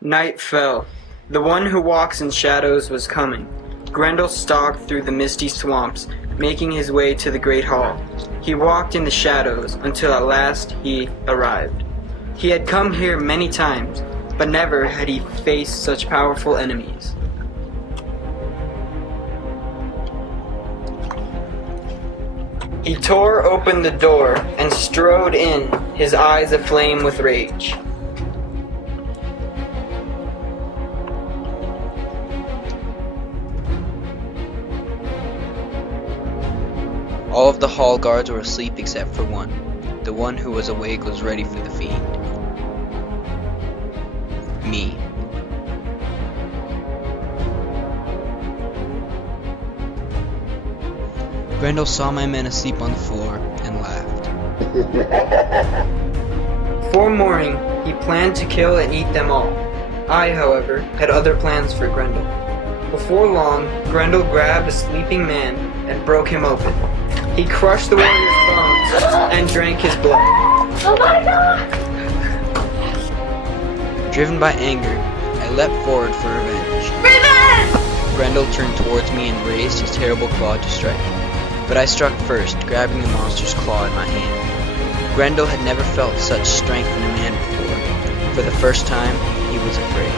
Night fell. The one who walks in shadows was coming. Grendel stalked through the misty swamps, making his way to the great hall. He walked in the shadows until at last he arrived. He had come here many times, but never had he faced such powerful enemies. He tore open the door and strode in, his eyes aflame with rage. All of the hall guards were asleep except for one. The one who was awake was ready for the fiend. Me. Grendel saw my men asleep on the floor and laughed. Before morning, he planned to kill and eat them all. I, however, had other plans for Grendel. Before long, Grendel grabbed a sleeping man and broke him open. He crushed the warrior's bones and drank his blood. Oh my god! Driven by anger, I leapt forward for revenge. Revenge! Grendel turned towards me and raised his terrible claw to strike. But I struck first, grabbing the monster's claw in my hand. Grendel had never felt such strength in a man before. For the first time, he was afraid.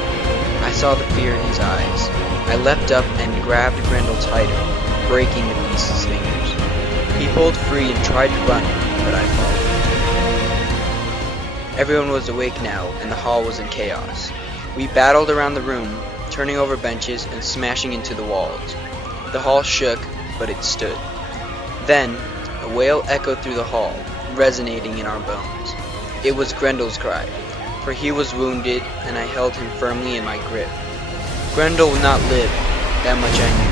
I saw the fear in his eyes. I leapt up and grabbed Grendel tighter, breaking the beast's fingers. He pulled free and tried to run, but I followed. Everyone was awake now, and the hall was in chaos. We battled around the room, turning over benches and smashing into the walls. The hall shook, but it stood. Then, a wail echoed through the hall, resonating in our bones. It was Grendel's cry, for he was wounded, and I held him firmly in my grip. Grendel would not live, that much I knew.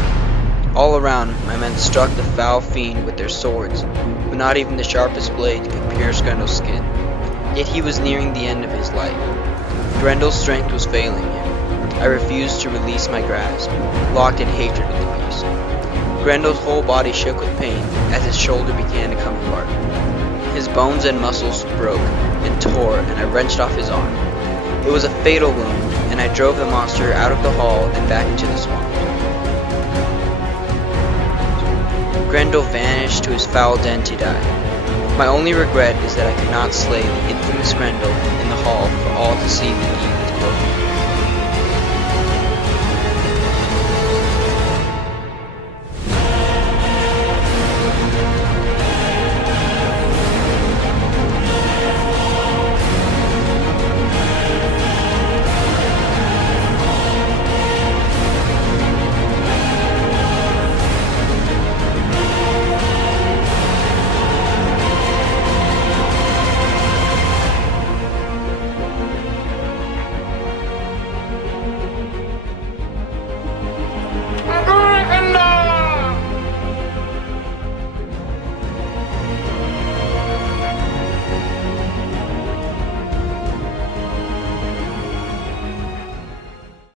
All around, my men struck the foul fiend with their swords, but not even the sharpest blade could pierce Grendel's skin. Yet he was nearing the end of his life. Grendel's strength was failing him. I refused to release my grasp, locked in hatred with the beast. Grendel's whole body shook with pain as his shoulder began to come apart. His bones and muscles broke and tore, and I wrenched off his arm. It was a fatal wound, and I drove the monster out of the hall and back into the swamp. Grendel vanished to his foul den to die. My only regret is that I could not slay the infamous Grendel in the hall for all to see the